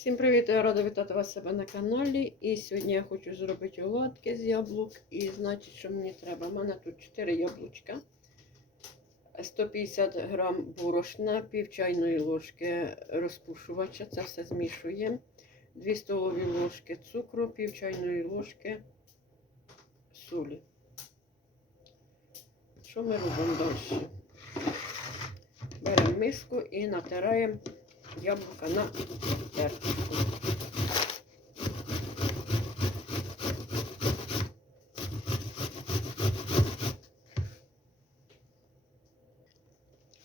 Всім привіт! Я рада вітати вас себе на каналі. І сьогодні я хочу зробити оладки з яблук. І значить, що мені треба. У мене тут 4 яблучка, 150 грам борошна, пів чайної ложки розпушувача. Це все змішуємо. 2 столові ложки цукру, пів чайної ложки солі. Що ми робимо далі? Беремо миску і натираємо яблука на терочку.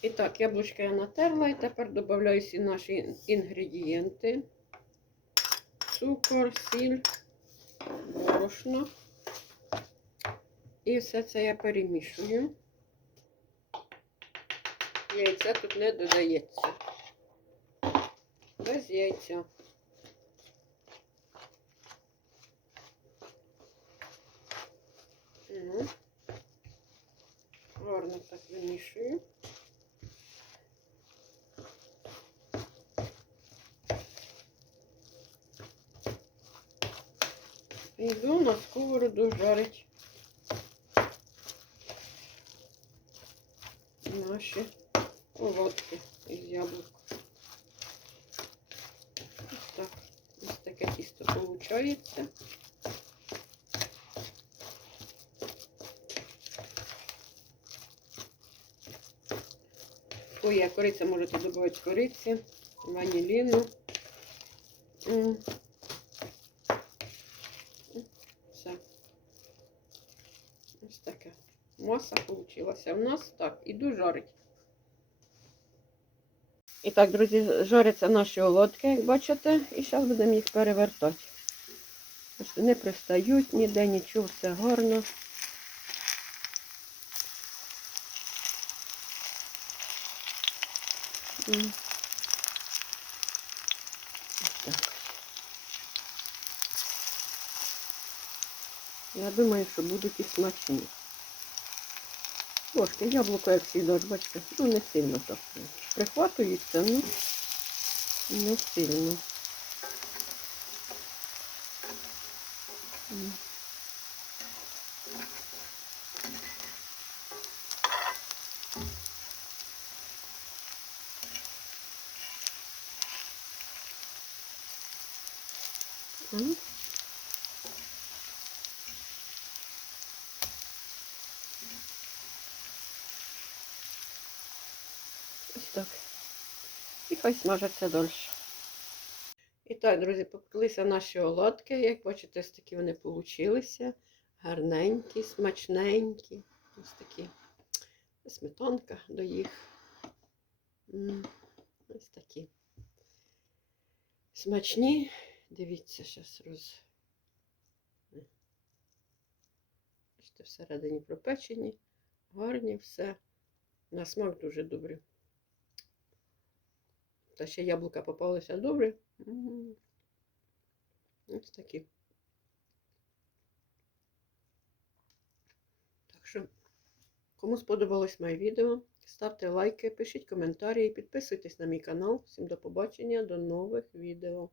І так, яблучка я натерла, і тепер додаю всі наші інгредієнти. Цукор, сіль, борошно. І все це я перемішую. Яйця тут не додається. Без яйця. Ну, гарно так вимішую. Йду на сковороду жарить наші оладки із яблук. Так. Ось таке тісто виходить. Ой, кориця можете додати кориці, ваніліну. Все. Ось таке. Маса вийшла у нас. Так, іду жарить. І так, друзі, жаряться наші олодки, як бачите, і зараз будемо їх перевертати. Не пристають ніде, нічого, все гарно. Я думаю, що будуть і смачні. Ложки, яблуко, як завжди, бачите, ну не сильно так. Прихватується, ну не сильно. М. Ось так. І хай смажаться далі. І так, друзі, попеклися наші оладки. Як бачите, ось такі вони получилися. Гарненькі, смачненькі. Ось такі. Сметанка до їх. Ось такі. Смачні. Дивіться, зараз роз. Бачите, всередині пропечені. Гарні все. На смак дуже добрий. Та ще яблука попалися добре. Ось такі. Так що, кому сподобалось моє відео, ставте лайки, пишіть коментарі, підписуйтесь на мій канал. Всім до побачення, до нових відео.